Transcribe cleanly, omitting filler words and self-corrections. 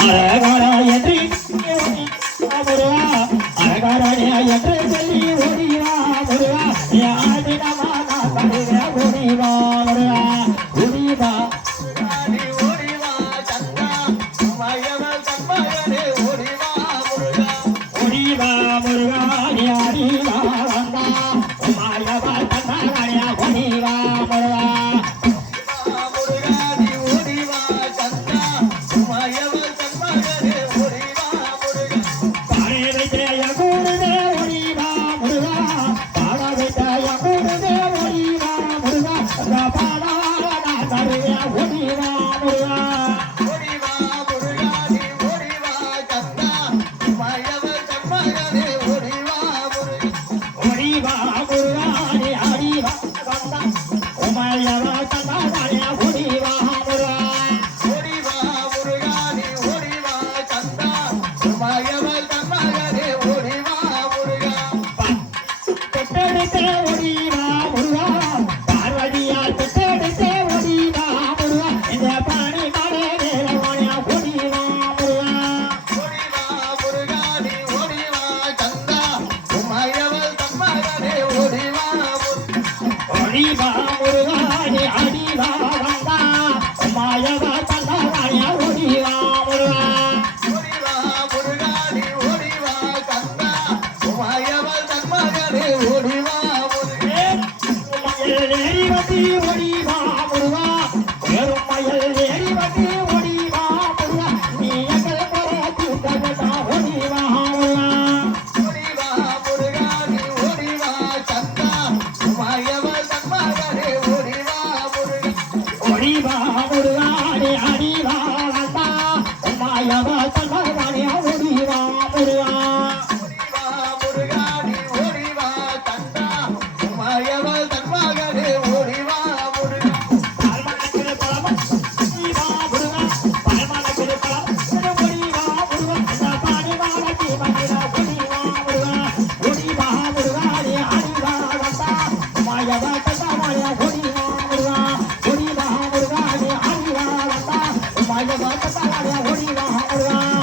அரகரா என்று முருகா அரகரா என்று சொல்லி ஓடிவா முருகா ஆதினமா கருவே ஓடிவா முருகா ஓடிவா ஓடிவா சந்தா மயவல் தன்மகனே ஓடிவா முருகா ஓடிவா முருகா ஆடிவா வந்தா மயவல் தன்மகனே ஓடிவா முருகா Bye.